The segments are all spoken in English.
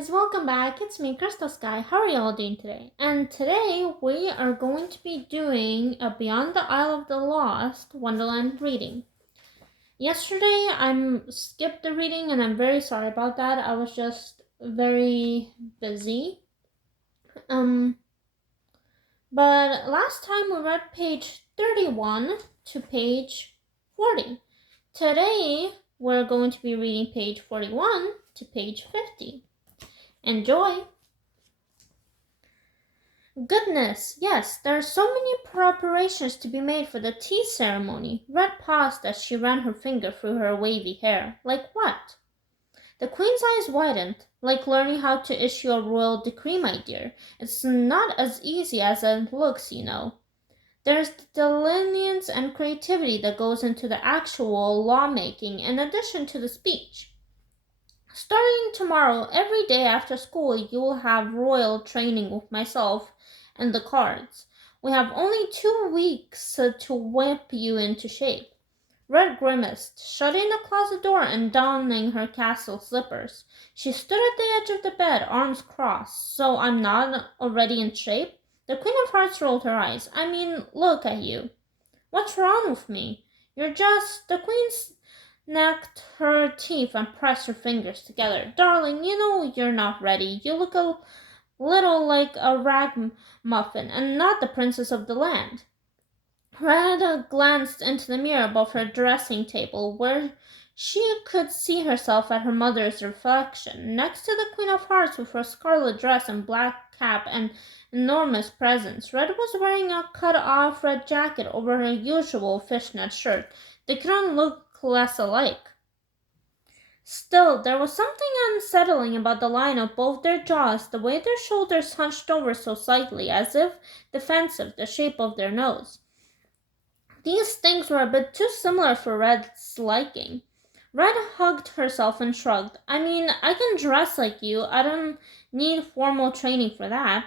guys, welcome back. It's me, Crystal Sky. How are you all doing today? And today we are going to be doing a Beyond the Isle of the Lost Wonderland reading. Yesterday I skipped the reading and I'm very sorry about that. I was just very busy. But last time we read page 31 to page 40. Today we're going to be reading page 41 to page 50. Enjoy! Goodness, yes, there are so many preparations to be made for the tea ceremony. Red paused as she ran her finger through her wavy hair. Like what? The Queen's eyes widened. Like learning how to issue a royal decree, my dear. It's not as easy as it looks, you know. There's the delineance and creativity that goes into the actual lawmaking in addition to the speech. Starting tomorrow, every day after school, you will have royal training with myself and the cards. We have only 2 weeks to whip you into shape. Red grimaced, shutting the closet door and donning her castle slippers. She stood at the edge of the bed, arms crossed. So I'm not already in shape? The Queen of Hearts rolled her eyes. I mean, look at you. What's wrong with me? You're just... The Queen snapped her teeth and pressed her fingers together. Darling, you know you're not ready. You look a little like a ragamuffin and not the princess of the land. Red glanced into the mirror above her dressing table, where she could see herself at her mother's reflection, next to the Queen of Hearts with her scarlet dress and black cap and enormous presents. Red was wearing a cut-off red jacket over her usual fishnet shirt. They couldn't look less alike. Still, there was something unsettling about the line of both their jaws, the way their shoulders hunched over so slightly, as if defensive, the shape of their nose. These things were a bit too similar for Red's liking. Red hugged herself and shrugged. I mean, I can dress like you. I don't need formal training for that.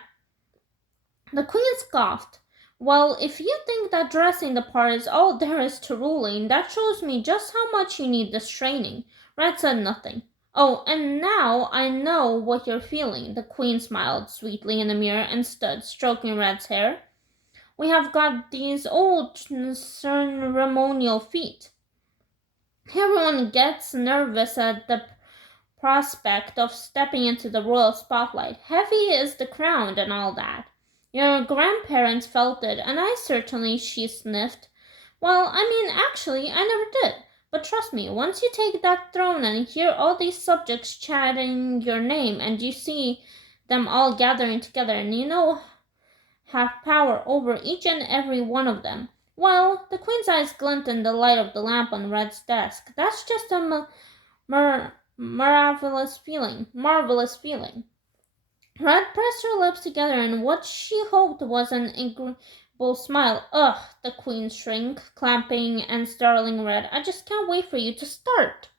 The Queen scoffed. Well, if you think that dressing the part is all there is to ruling, that shows me just how much you need this training. Red said nothing. Oh, and now I know what you're feeling. The Queen smiled sweetly in the mirror and stood, stroking Red's hair. We have got these old ceremonial feet. Everyone gets nervous at the prospect of stepping into the royal spotlight. Heavy is the crown and all that. Your grandparents felt it, and I certainly, she sniffed. Well, I mean, actually, I never did. But trust me, once you take that throne and hear all these subjects chanting your name, and you see them all gathering together, and you know have power over each and every one of them. Well, the Queen's eyes glint in the light of the lamp on Red's desk. That's just a marvelous feeling. Red pressed her lips together in what she hoped was an agreeable smile. Ugh, the Queen shrieked, clamping and startling Red. I just can't wait for you to start.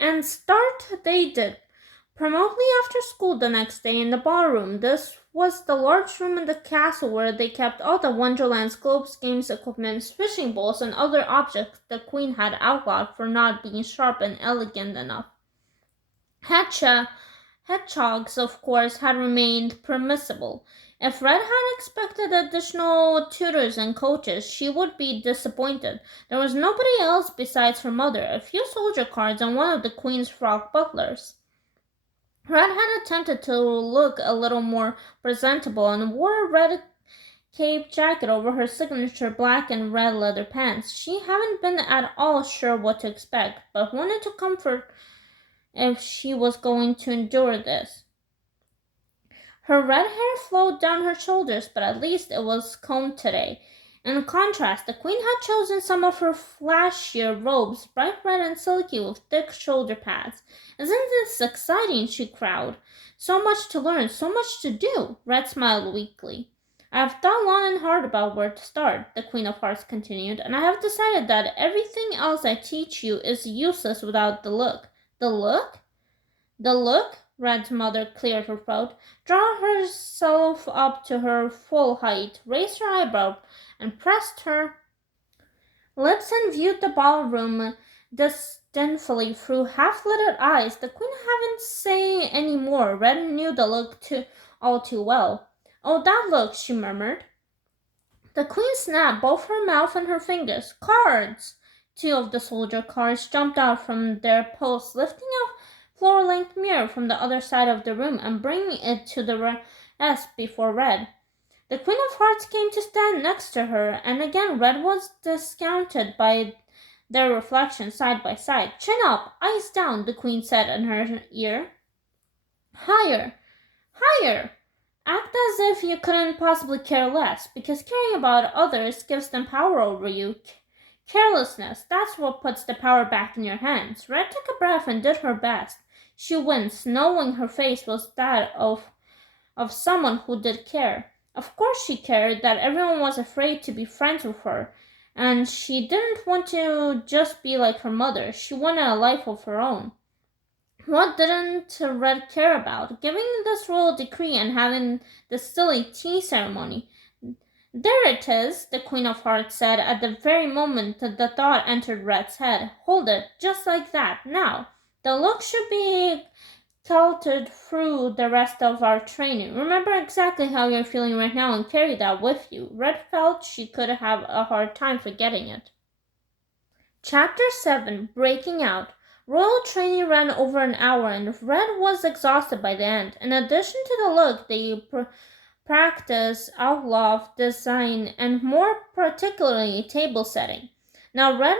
And start they did. Promptly after school the next day in the ballroom. This was the large room in the castle where they kept all the Wonderland's globes, games equipment, fishing bowls, and other objects the Queen had outlawed for not being sharp and elegant enough. Hedgehogs, of course, had remained permissible. If Red had expected additional tutors and coaches, she would be disappointed. There was nobody else besides her mother, a few soldier cards, and one of the Queen's frog butlers. Red had attempted to look a little more presentable and wore a red cape jacket over her signature black and red leather pants. She hadn't been at all sure what to expect, but wanted to comfort if she was going to endure this. Her red hair flowed down her shoulders, but at least it was combed today. In contrast, the Queen had chosen some of her flashier robes, bright red and silky with thick shoulder pads. Isn't this exciting? She crowed. So much to learn, so much to do. Red smiled weakly. I have thought long and hard about where to start, the Queen of Hearts continued, and I have decided that everything else I teach you is useless without the look. The look? The look? Red's mother cleared her throat, drew herself up to her full height, raised her eyebrow, and pressed her lips and viewed the ballroom disdainfully through half-lidded eyes. The queen hadn't say any more. Red knew the look all too well. "Oh, that look," she murmured. The queen snapped both her mouth and her fingers. "Cards!" Two of the soldier cards jumped out from their posts, lifting a floor-length mirror from the other side of the room and bringing it to the rest before Red. The Queen of Hearts came to stand next to her, and again Red was discounted by their reflection side by side. "Chin up, eyes down," the Queen said in her ear. "Higher, higher. Act as if you couldn't possibly care less, because caring about others gives them power over you. Carelessness, that's what puts the power back in your hands." Red took a breath and did her best. She winced, knowing her face was that of someone who did care. Of course she cared that everyone was afraid to be friends with her, and she didn't want to just be like her mother. She wanted a life of her own. What didn't Red care about? Giving this royal decree and having the silly tea ceremony. "There it is," the Queen of Hearts said at the very moment that the thought entered Red's head. "Hold it, just like that. Now, the look should be filtered through the rest of our training. Remember exactly how you're feeling right now and carry that with you." Red felt she could have a hard time forgetting it. Chapter 7, Breaking Out. Royal training ran over an hour, and Red was exhausted by the end. In addition to the look, they practiced outlaw design and more particularly table setting. Now Red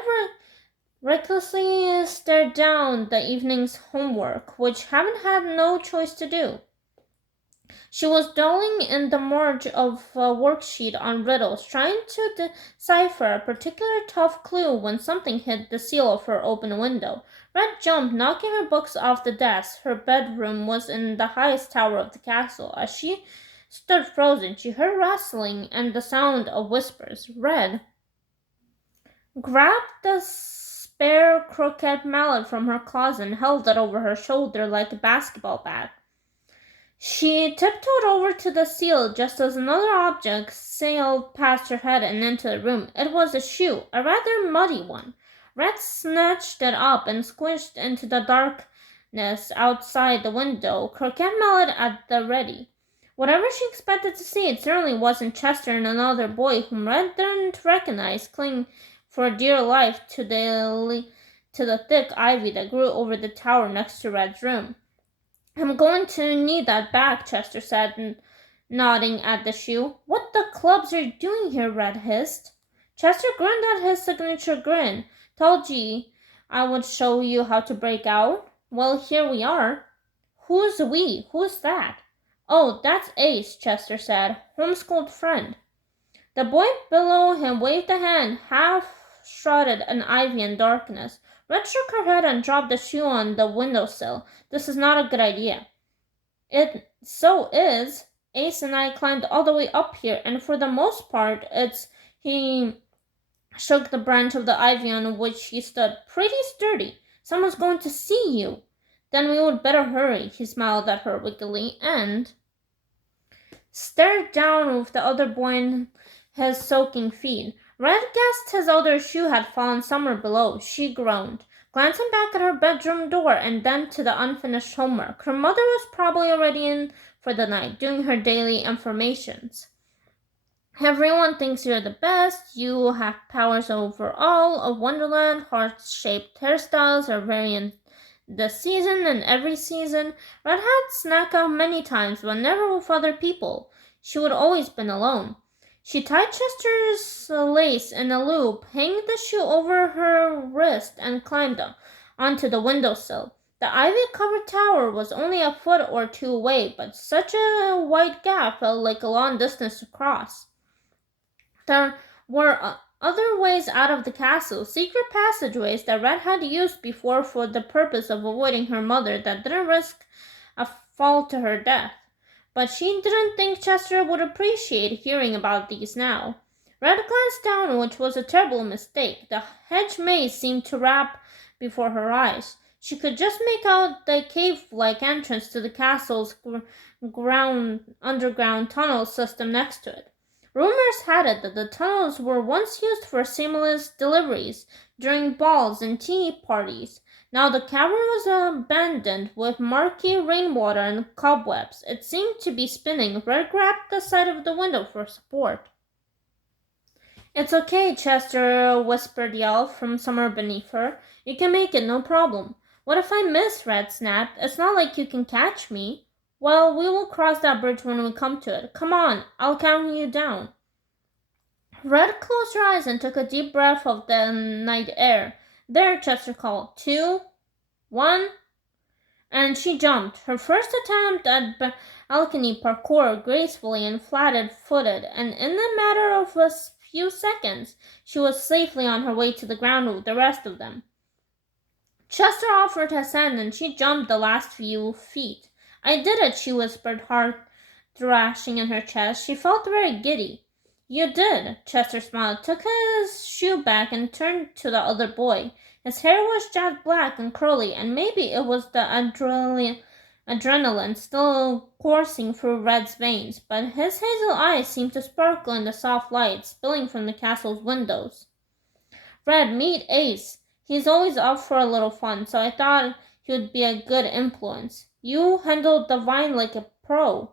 recklessly stared down the evening's homework, which Haven had no choice to do. She was dwelling in the merge of a worksheet on riddles, trying to decipher a particular tough clue when something hit the sill of her open window. Red jumped, knocking her books off the desk. Her bedroom was in the highest tower of the castle. As she stood frozen, she heard rustling and the sound of whispers. Red grabbed the spare croquet mallet from her closet and held it over her shoulder like a basketball bat. She tiptoed over to the sill just as another object sailed past her head and into the room. It was a shoe, a rather muddy one. Red snatched it up and squished into the darkness outside the window, croquet mallet at the ready. Whatever she expected to see, it certainly wasn't Chester and another boy whom Red didn't recognize, clinging for dear life to the thick ivy that grew over the tower next to Red's room. "I'm going to need that back," Chester said, nodding at the shoe. "What the clubs are you doing here?" Red hissed. Chester grinned at his signature grin. "Told ye I would show you how to break out. Well, here we are." "Who's we? Who's that?" "Oh, that's Ace," Chester said. "Homeschooled friend." The boy below him waved a hand, half-shrouded in ivy and darkness. Red shook her head and dropped the shoe on the windowsill. "This is not a good idea." "It so is. Ace and I climbed all the way up here, and for the most part it's—" He shook the branch of the ivy on which he stood. "Pretty sturdy. Someone's going to see you." "Then we would better hurry." He smiled at her wickedly and stared down with the other boy in his soaking feet. Red guessed his other shoe had fallen somewhere below. She groaned, glancing back at her bedroom door and then to the unfinished homework. Her mother was probably already in for the night, doing her daily informations. "Everyone thinks you're the best. You have powers over all of Wonderland. Heart-shaped hairstyles are varying this season and every season." Red had snuck out many times, but never with other people. She would always been alone. She tied Chester's lace in a loop, hanged the shoe over her wrist, and climbed onto the windowsill. The ivy-covered tower was only a foot or two away, but such a wide gap felt like a long distance to cross. There were other ways out of the castle, secret passageways that Red had used before for the purpose of avoiding her mother that didn't risk a fall to her death. But she didn't think Chester would appreciate hearing about these now. Red glanced down, which was a terrible mistake. The hedge maze seemed to wrap before her eyes. She could just make out the cave-like entrance to the castle's underground tunnel system next to it. Rumors had it that the tunnels were once used for seamless deliveries. during balls and tea parties. Now the cavern was abandoned with murky rainwater and cobwebs. It seemed to be spinning. Red grabbed the side of the window for support. It's okay, Chester whispered the elf from somewhere beneath her. You can make it, no problem. What if I miss? Red snapped. It's not like you can catch me. Well, we will cross that bridge when we come to it. Come on, I'll count you down. Red closed her eyes and took a deep breath of the night air. There, Chester called. 2, 1, and she jumped. Her first attempt at balcony parkour gracefully and flat-footed, and in a matter of a few seconds, she was safely on her way to the ground with the rest of them. Chester offered his hand, and she jumped the last few feet. I did it, she whispered, heart thrashing in her chest. She felt very giddy. You did, Chester smiled, took his shoe back, and turned to the other boy. His hair was jet black and curly, and maybe it was the adrenaline still coursing through Red's veins, but his hazel eyes seemed to sparkle in the soft light spilling from the castle's windows. Red, meet Ace. He's always up for a little fun, so I thought he would be a good influence. You handled the vine like a pro,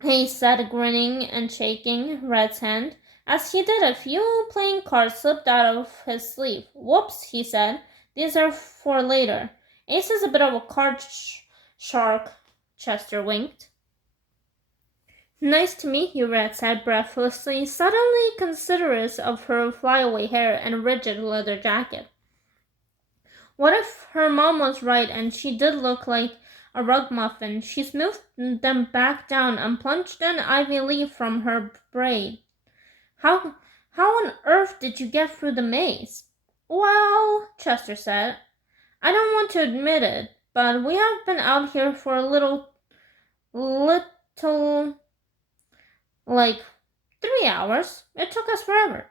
he said, grinning and shaking Red's hand. As he did, a few playing cards slipped out of his sleeve. Whoops, he said. These are for later. Ace is a bit of a card shark, Chester winked. Nice to meet you, Red said breathlessly, suddenly considerate of her flyaway hair and rigid leather jacket. What if her mom was right and she did look like a rug muffin? She smoothed them back down and plunged an ivy leaf from her braid. How on earth did you get through the maze? Well, Chester said, I don't want to admit it, but we have been out here for a little, like 3 hours. It took us forever.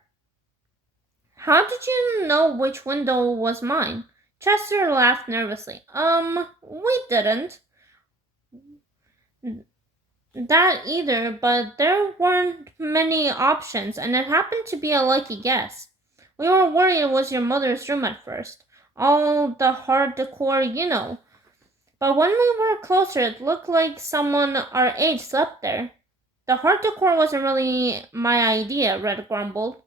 How did you know which window was mine? Chester laughed nervously. We didn't. That either, but there weren't many options, and it happened to be a lucky guess. We were worried it was your mother's room at first. All the hard decor, you know. But when we were closer, it looked like someone our age slept there. The hard decor wasn't really my idea, Red grumbled.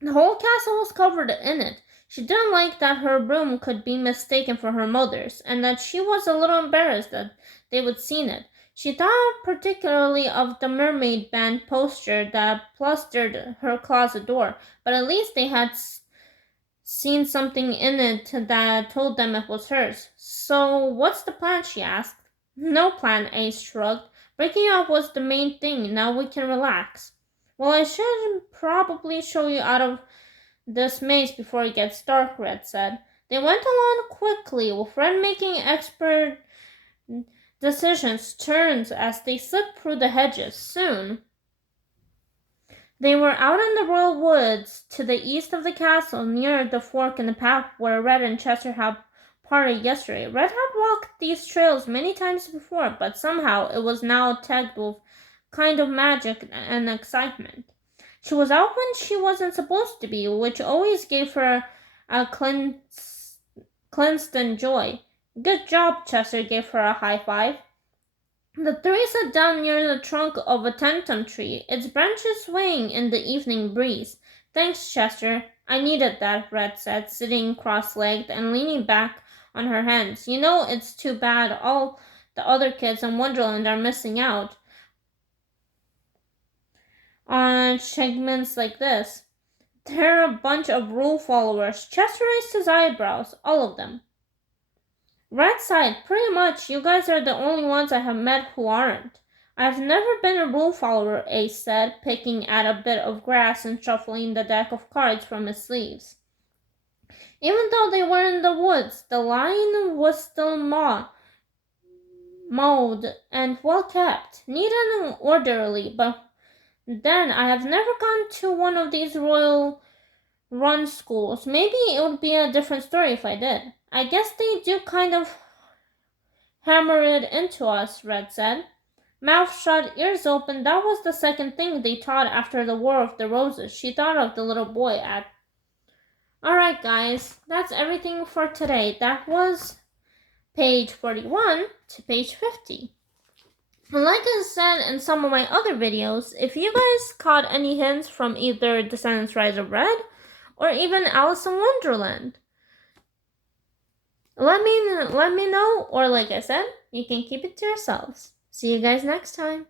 The whole castle was covered in it. She didn't like that her room could be mistaken for her mother's, and that she was a little embarrassed that they would seen it. She thought particularly of the mermaid band poster that plastered her closet door, but at least they had seen something in it that told them it was hers. So what's the plan, she asked. No plan, Ace shrugged. Breaking up was the main thing. Now we can relax. Well, I should probably show you out of this maze before it gets dark, Red said. They went along quickly, with Red making expert decisions, turns as they slipped through the hedges. Soon, they were out in the royal woods to the east of the castle, near the fork in the path where Red and Chester had parted yesterday. Red had walked these trails many times before, but somehow it was now tagged with kind of magic and excitement. She was out when she wasn't supposed to be, which always gave her a cleansed joy. Good job, Chester gave her a high five. The three sat down near the trunk of a tentum tree, its branches swaying in the evening breeze. Thanks, Chester. I needed that, Red said, sitting cross-legged and leaning back on her hands. You know, it's too bad all the other kids in Wonderland are missing out on segments like this. They're a bunch of rule followers. Chester raised his eyebrows, all of them. Red sighed. Pretty much, you guys are the only ones I have met who aren't. I've never been a rule follower, Ace said, picking at a bit of grass and shuffling the deck of cards from his sleeves. Even though they were in the woods, the line was still mowed and well kept, neat and orderly, but then I have never gone to one of these royal run schools. Maybe it would be a different story if I did. I guess they do kind of hammer it into us, Red said. Mouth shut, ears open, that was the second thing they taught after the War of the Roses. She thought of the little boy at Alright guys, that's everything for today. That was page 41 to page 50. And like I said in some of my other videos, if you guys caught any hints from either Descendants Rise of Red or even Alice in Wonderland, let me know, or like I said, you can keep it to yourselves. See you guys next time.